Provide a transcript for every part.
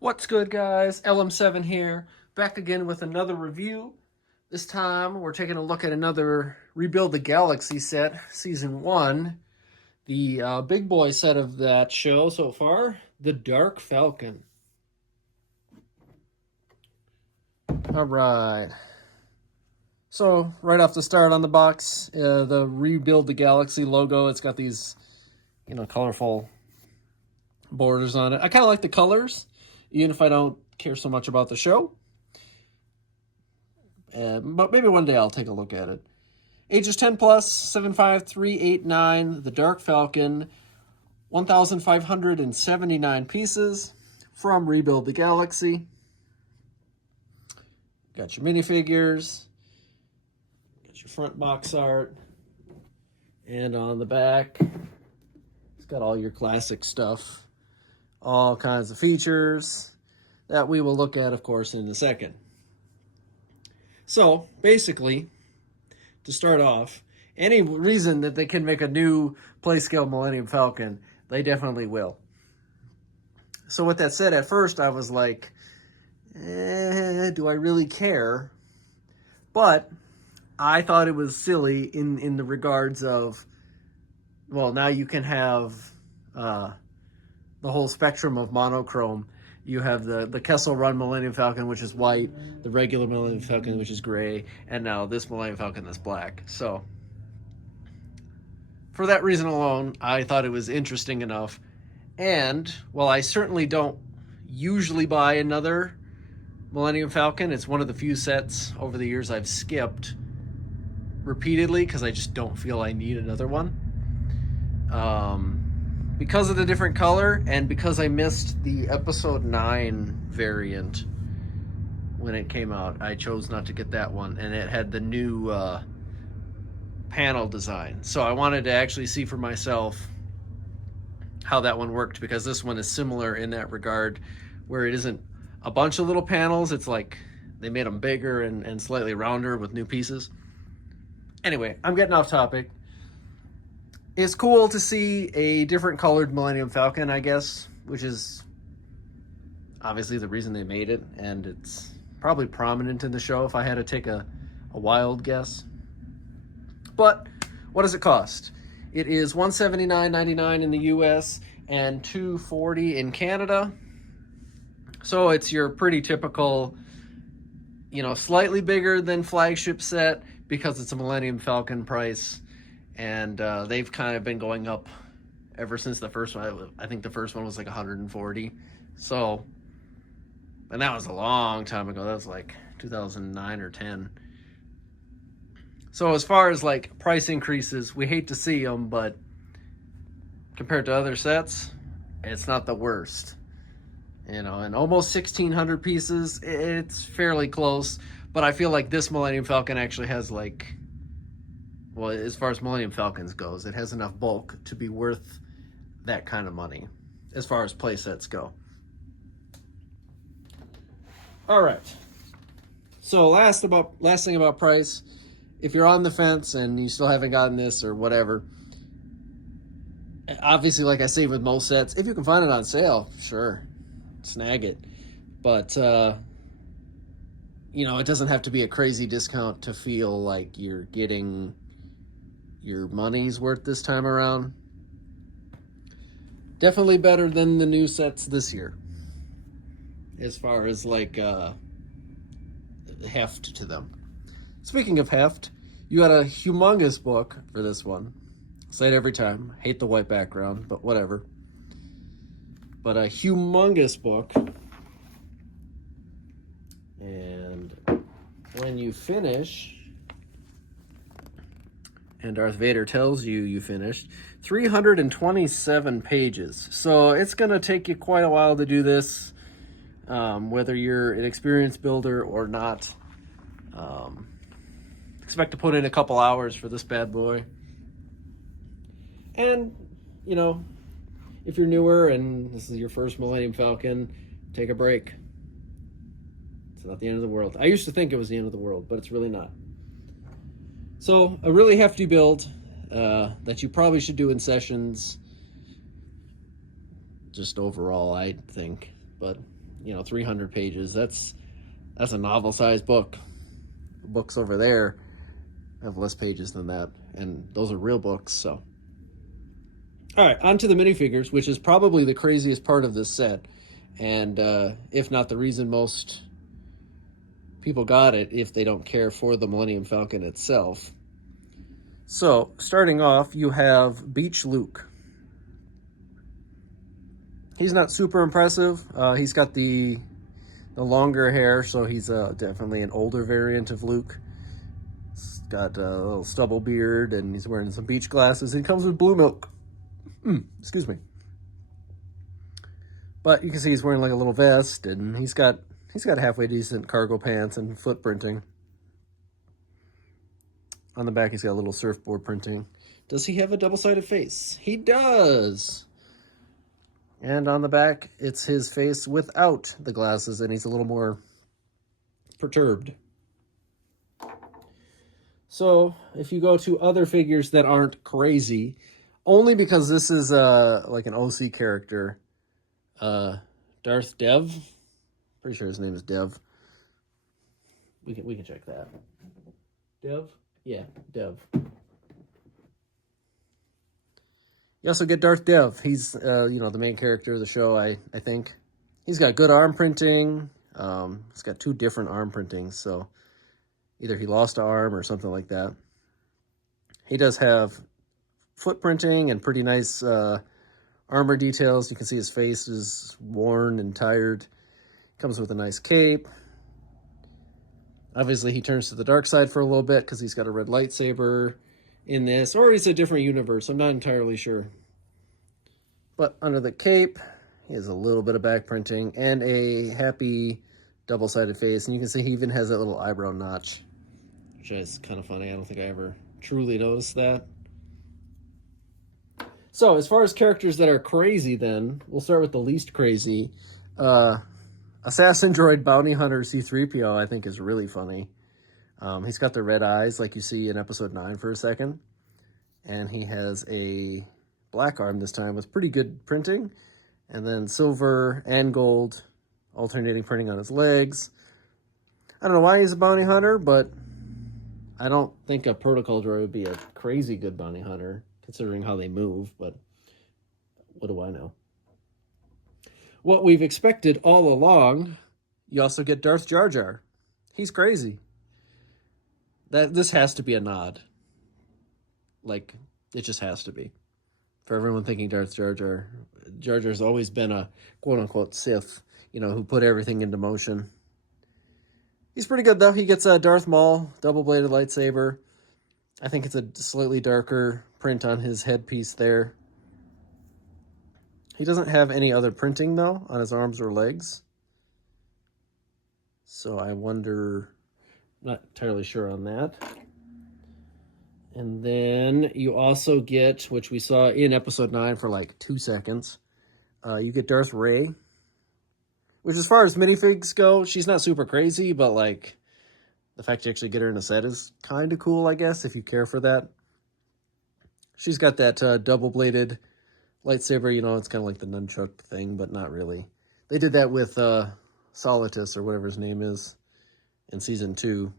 What's good, guys? LM7 here, back again with another review. This time we're taking a look at another Rebuild the Galaxy set, Season 1. The big boy set of that show so far, the Dark Falcon. Alright. So, right off the start on the box, the Rebuild the Galaxy logo, it's got these, colorful borders on it. I kind of like the colors, even if I don't care so much about the show. But maybe one day I'll take a look at it. Ages 10 plus, 75389, the Dark Falcon, 1,579 pieces from Rebuild the Galaxy. Got your minifigures, got your front box art, and on the back, it's got all your classic stuff. All kinds of features that we will look at, of course, in a second. So, basically, to start off, any reason that they can make a new Playscale Millennium Falcon, they definitely will. So with that said, at first I was like, do I really care? But I thought it was silly in the regards of, well, now you can have the whole spectrum of monochrome. You have the Kessel Run Millennium Falcon, which is white, the regular Millennium Falcon, which is gray, and now this Millennium Falcon that's black. So, for that reason alone, I thought it was interesting enough. And, while I certainly don't usually buy another Millennium Falcon, it's one of the few sets over the years I've skipped repeatedly because I just don't feel I need another one. Because of the different color and because I missed the episode 9 variant when it came out, I chose not to get that one, and it had the new panel design. So I wanted to actually see for myself how that one worked, because this one is similar in that regard, where it isn't a bunch of little panels. It's like they made them bigger and slightly rounder with new pieces. Anyway, I'm getting off topic. It's cool to see a different colored Millennium Falcon, I guess, which is obviously the reason they made it, and it's probably prominent in the show if I had to take a wild guess. But what does it cost? It is $179.99 in the US and $240 in Canada. So it's your pretty typical, slightly bigger than flagship set because it's a Millennium Falcon price. And they've kind of been going up ever since the first one. I think the first one was like 140. So, and that was a long time ago. That was like 2009 or 10. So as far as like price increases, we hate to see them, but compared to other sets, it's not the worst. And almost 1,600 pieces, it's fairly close. But I feel like this Millennium Falcon actually has like, well, as far as Millennium Falcons goes, it has enough bulk to be worth that kind of money as far as play sets go. All right. So last thing about price, if you're on the fence and you still haven't gotten this or whatever, obviously, like I say with most sets, if you can find it on sale, sure, snag it. But it doesn't have to be a crazy discount to feel like you're getting your money's worth this time around. Definitely better than the new sets this year, as far as like heft to them. Speaking of heft, you got a humongous book for this one. I say it every time. I hate the white background, but whatever. But a humongous book. And when you finish, and Darth Vader tells you finished, 327 pages. So it's going to take you quite a while to do this, whether you're an experienced builder or not. Expect to put in a couple hours for this bad boy. And, if you're newer and this is your first Millennium Falcon, take a break. It's not the end of the world. I used to think it was the end of the world, but it's really not. So, a really hefty build that you probably should do in sessions, just overall, I think. But 300 pages. That's a novel-sized book. The books over there have less pages than that, and those are real books. So, all right, on to the minifigures, which is probably the craziest part of this set, and if not the reason most people got it, if they don't care for the Millennium Falcon itself. So, starting off, you have Beach Luke. He's not super impressive. He's got the longer hair, so he's definitely an older variant of Luke. He's got a little stubble beard, and he's wearing some beach glasses. He comes with blue milk. Excuse me. But you can see he's wearing like a little vest, and he's got halfway decent cargo pants and foot printing. On the back, he's got a little surfboard printing. Does he have a double-sided face? He does! And on the back, it's his face without the glasses, and he's a little more perturbed. So, if you go to other figures that aren't crazy, only because this is like an OC character, Darth Dev. Pretty sure his name is Dev. We can check that. Dev? Yeah, Dev. You also get Darth Dev. He's the main character of the show, I think. He's got good arm printing. He's got 2 different arm printings, so either he lost an arm or something like that. He does have foot printing and pretty nice armor details. You can see his face is worn and tired. Comes with a nice cape. Obviously, he turns to the dark side for a little bit because he's got a red lightsaber in this, or he's a different universe. I'm not entirely sure. But under the cape, he has a little bit of back printing and a happy double-sided face. And you can see he even has that little eyebrow notch, which is kind of funny. I don't think I ever truly noticed that. So, as far as characters that are crazy, then, we'll start with the least crazy. Assassin Droid Bounty Hunter C-3PO, I think, is really funny. He's got the red eyes like you see in episode 9 for a second. And he has a black arm this time with pretty good printing. And then silver and gold alternating printing on his legs. I don't know why he's a bounty hunter, but I don't think a protocol droid would be a crazy good bounty hunter, considering how they move, but what do I know? What we've expected all along, you also get Darth Jar Jar. He's crazy. This has to be a nod. Like, it just has to be. For everyone thinking Darth Jar Jar, Jar Jar's always been a quote-unquote Sith, who put everything into motion. He's pretty good, though. He gets a Darth Maul double-bladed lightsaber. I think it's a slightly darker print on his headpiece there. He doesn't have any other printing, though, on his arms or legs. So I wonder, not entirely sure on that. And then you also get, which we saw in episode 9 for like 2 seconds, you get Darth Rey. Which, as far as minifigs go, she's not super crazy, but like, the fact you actually get her in a set is kind of cool, I guess, if you care for that. She's got that double-bladed lightsaber, it's kind of like the nunchuck thing, but not really. They did that with Solitus, or whatever his name is, in Season 2.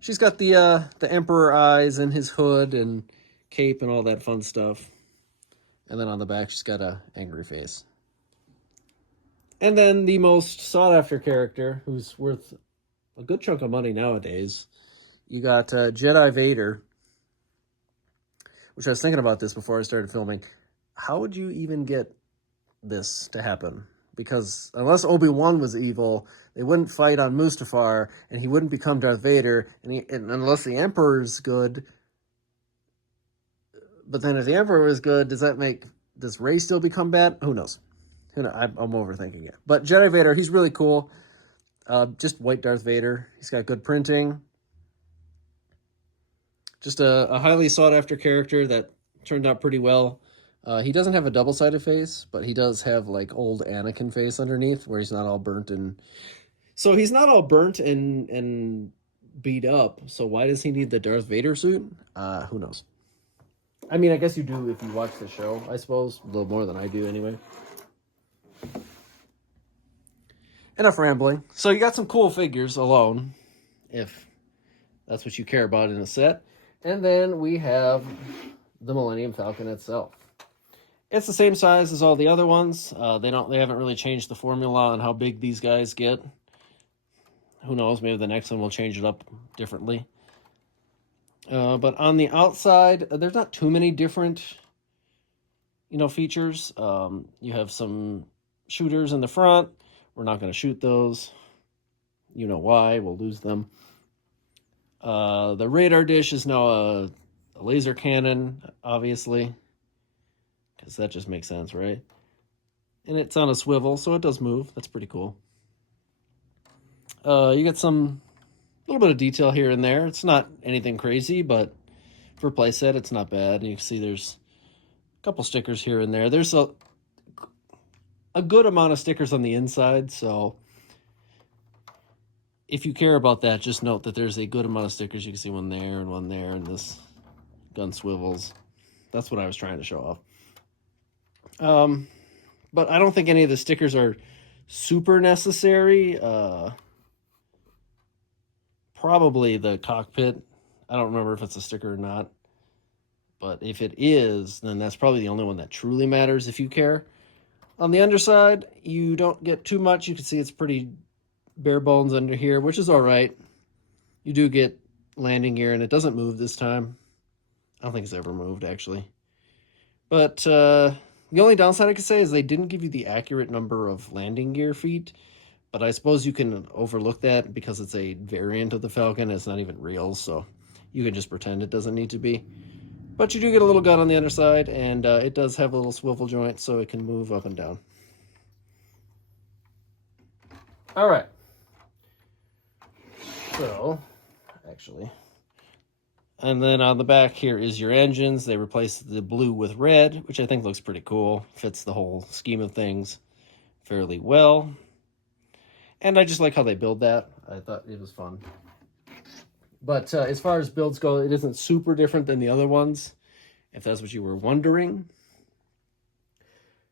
She's got the Emperor eyes and his hood and cape and all that fun stuff. And then on the back, she's got a angry face. And then the most sought-after character, who's worth a good chunk of money nowadays, you got Jedi Vader. Which I was thinking about this before I started filming. How would you even get this to happen? Because unless Obi-Wan was evil, they wouldn't fight on Mustafar, and he wouldn't become Darth Vader, and unless the Emperor's good. But then if the Emperor is good, does Rey still become bad? Who knows? I'm overthinking it. But Jedi Vader, he's really cool. Just white Darth Vader. He's got good printing. Just a highly sought-after character that turned out pretty well. He doesn't have a double-sided face, but he does have, like, old Anakin face underneath, where he's not all burnt and... So he's not all burnt and beat up, so why does he need the Darth Vader suit? Who knows? I mean, I guess you do if you watch the show, I suppose. A little more than I do, anyway. enough rambling. So you got some cool figures alone, if that's what you care about in a set. And then we have the Millennium Falcon itself. It's the same size as all the other ones. They haven't really changed the formula on how big these guys get. Who knows? Maybe the next one will change it up differently. But on the outside, there's not too many different, features. You have some shooters in the front. We're not going to shoot those. You know why? We'll lose them. The radar dish is now a laser cannon, obviously, because that just makes sense, right? And it's on a swivel, so it does move. That's pretty cool. You get some little bit of detail here and there. It's not anything crazy, but for playset, it's not bad. And you can see there's a couple stickers here and there. There's a good amount of stickers on the inside, so if you care about that, just note that there's a good amount of stickers. You can see one there, and this gun swivels. That's what I was trying to show off. But I don't think any of the stickers are super necessary. Probably the cockpit. I don't remember if it's a sticker or not. But if it is, then that's probably the only one that truly matters if you care. On the underside, you don't get too much. You can see it's pretty bare bones under here, which is all right. You do get landing gear, and it doesn't move this time. I don't think it's ever moved, actually. But the only downside I could say is they didn't give you the accurate number of landing gear feet. But I suppose you can overlook that because it's a variant of the Falcon. It's not even real, so you can just pretend it doesn't need to be. But you do get a little gun on the underside, and it does have a little swivel joint, so it can move up and down. All right. So, actually. And then on the back here is your engines. They replaced the blue with red, which I think looks pretty cool. Fits the whole scheme of things fairly well. And I just like how they build that. I thought it was fun. But as far as builds go, it isn't super different than the other ones, if that's what you were wondering.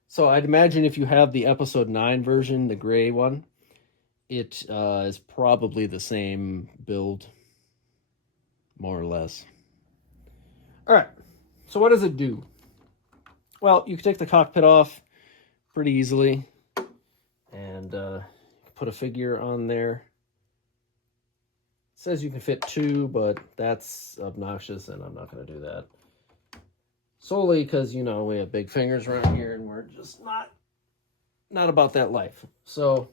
So I'd imagine if you have the Episode 9 version, the gray one, it is probably the same build, more or less. All right, so what does it do? Well, you can take the cockpit off pretty easily and put a figure on there. It says you can fit 2, but that's obnoxious, and I'm not going to do that. Solely because, we have big fingers around here, and we're just not about that life. So,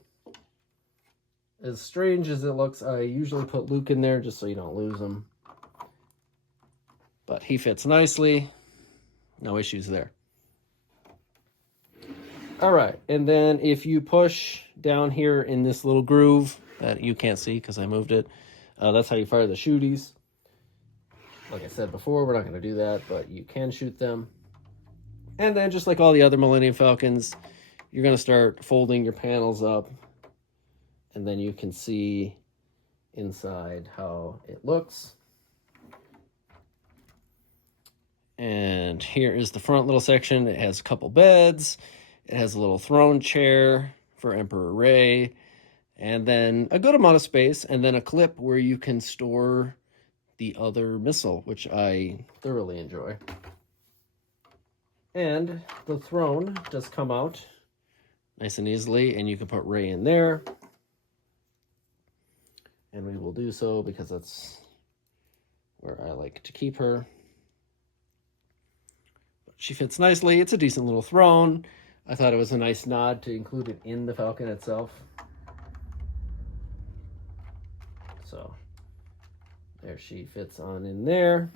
as strange as it looks, I usually put Luke in there just so you don't lose him. But he fits nicely. No issues there. All right, and then if you push down here in this little groove that you can't see because I moved it, that's how you fire the shooties. Like I said before, we're not going to do that, but you can shoot them. And then just like all the other Millennium Falcons, you're going to start folding your panels up, and then you can see inside how it looks. And here is the front little section. It has a couple beds. It has a little throne chair for Emperor Ray, and then a good amount of space, and then a clip where you can store the other missile, which I thoroughly enjoy. And the throne does come out nice and easily, and you can put Ray in there. And we will do so because that's where I like to keep her. But she fits nicely. It's a decent little throne. I thought it was a nice nod to include it in the Falcon itself. So there she fits on in there.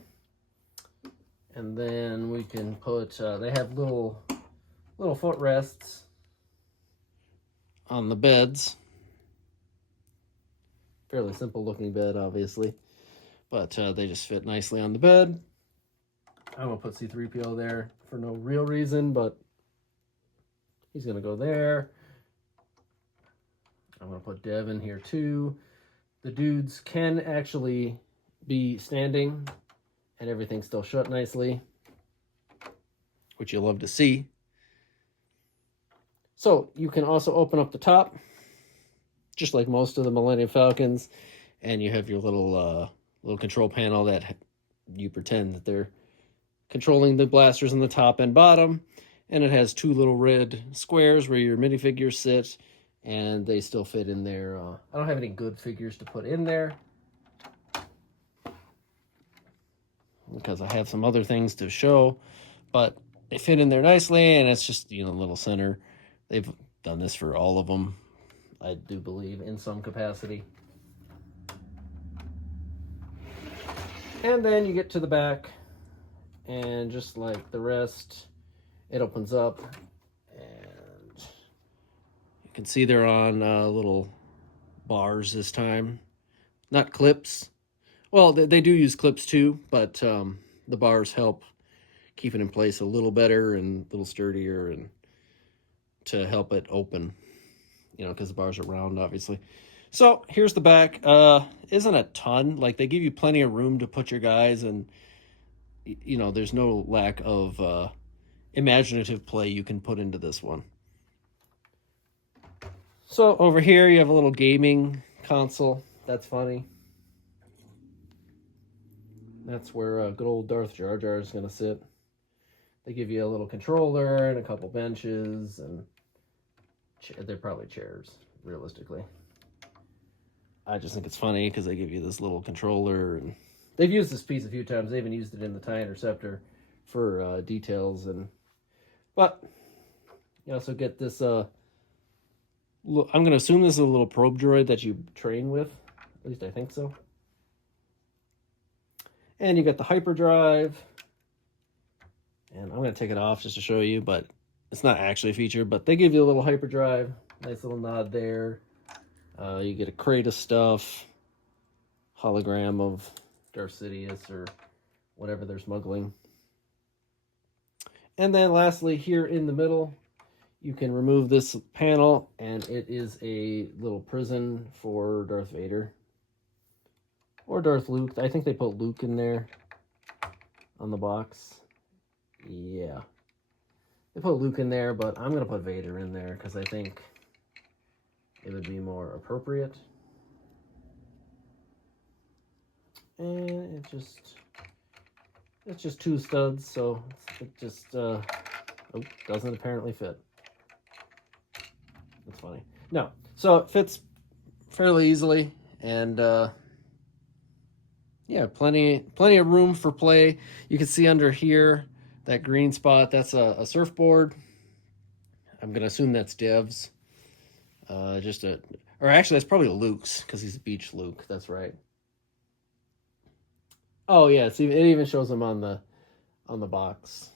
And then we can put, they have little footrests on the beds. Fairly simple looking bed, obviously. But they just fit nicely on the bed. I'm going to put C-3PO there for no real reason, but he's going to go there. I'm going to put Dev in here too. The dudes can actually be standing and everything's still shut nicely, which you'll love to see. So you can also open up the top just like most of the Millennium Falcons. And you have your little control panel that you pretend that they're controlling the blasters in the top and bottom. And it has two little red squares where your minifigures sit, and they still fit in there. I don't have any good figures to put in there because I have some other things to show, but they fit in there nicely, and it's just, you know, a little center. They've done this for all of them, I do believe, in some capacity. And then you get to the back, and just like the rest, it opens up, and you can see they're on little bars this time, not clips. Well, they do use clips too, but the bars help keep it in place a little better and a little sturdier, and to help it open, you know, because the bars are round, obviously. So here's the back. Isn't a ton. Like, they give you plenty of room to put your guys, and you know, there's no lack of imaginative play you can put into this one. So over here you have a little gaming console. That's funny. That's where good old Darth Jar Jar is going to sit. They give you a little controller and a couple benches, and they're probably chairs, realistically. I just think it's funny because they give you this little controller, and they've used this piece a few times. They even used it in the TIE Interceptor for details, but you also get this. I'm going to assume this is a little probe droid that you train with. At least I think so. And you got the hyperdrive. And I'm going to take it off just to show you, but it's not actually a feature, but they give you a little hyperdrive. Nice little nod there. You get a crate of stuff. Hologram of Darth Sidious or whatever they're smuggling. And then lastly, here in the middle, you can remove this panel, and it is a little prison for Darth Vader. Or Darth Luke. I think they put Luke in there on the box. Yeah. They put Luke in there, but I'm going to put Vader in there because I think it would be more appropriate. And it's just two studs, so it just doesn't apparently fit. That's funny. No, so it fits fairly easily, and yeah, plenty of room for play. You can see under here that green spot. That's a surfboard. I'm gonna assume that's Dev's. Or actually, that's probably Luke's because he's Beach Luke. That's right. Oh yeah, it even shows him on the box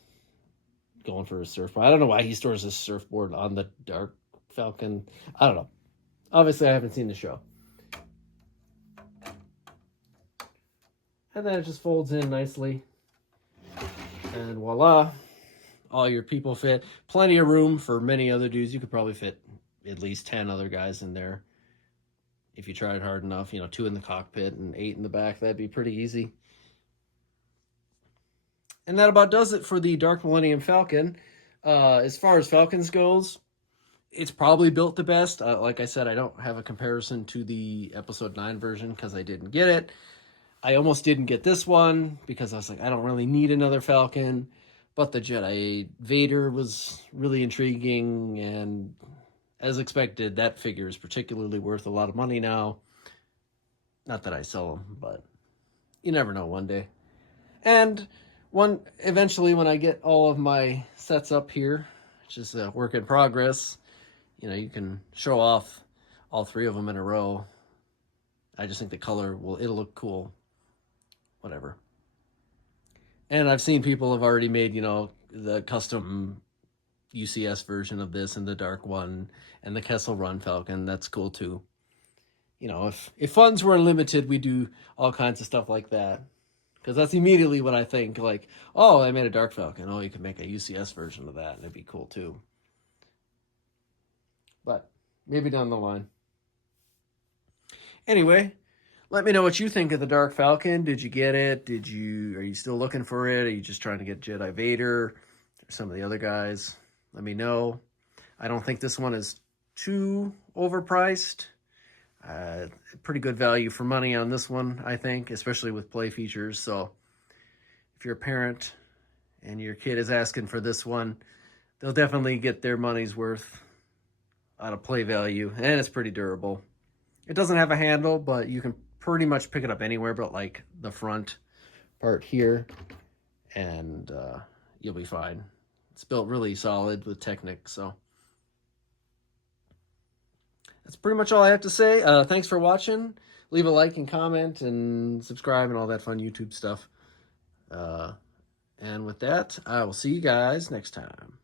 going for his surfboard. I don't know why he stores his surfboard on the Dark Falcon. I don't know. Obviously, I haven't seen the show. And then it just folds in nicely. And voila, all your people fit. Plenty of room for many other dudes. You could probably fit at least 10 other guys in there if you tried hard enough. You know, 2 in the cockpit and 8 in the back. That'd be pretty easy. And that about does it for the Dark Millennium Falcon. As far as Falcons goes, it's probably built the best. Like I said, I don't have a comparison to the Episode 9 version because I didn't get it. I almost didn't get this one because I was like, I don't really need another Falcon. But the Jedi Vader was really intriguing, and as expected, that figure is particularly worth a lot of money now. Not that I sell them, but you never know one day. And eventually when I get all of my sets up here, which is a work in progress, you know, you can show off all 3 of them in a row. I just think the color it'll look cool. Whatever. And I've seen people have already made, you know, the custom UCS version of this and the dark one and the Kessel Run Falcon. That's cool too. You know, if funds were unlimited, we do all kinds of stuff like that. Because that's immediately what I think. Like, oh, I made a Dark Falcon. Oh, you can make a UCS version of that, and it'd be cool too. But maybe down the line. Anyway, let me know what you think of the Dark Falcon. Did you get it? Are you still looking for it? Are you just trying to get Jedi Vader or some of the other guys? Let me know. I don't think this one is too overpriced. Pretty good value for money on this one, I think, especially with play features. So if you're a parent and your kid is asking for this one, they'll definitely get their money's worth out of play value, and it's pretty durable. It doesn't have a handle, but you can pretty much pick it up anywhere but like the front part here, and you'll be fine. It's built really solid with Technic, so that's pretty much all I have to say. Thanks for watching. Leave a like and comment and subscribe and all that fun YouTube stuff. And with that, I will see you guys next time.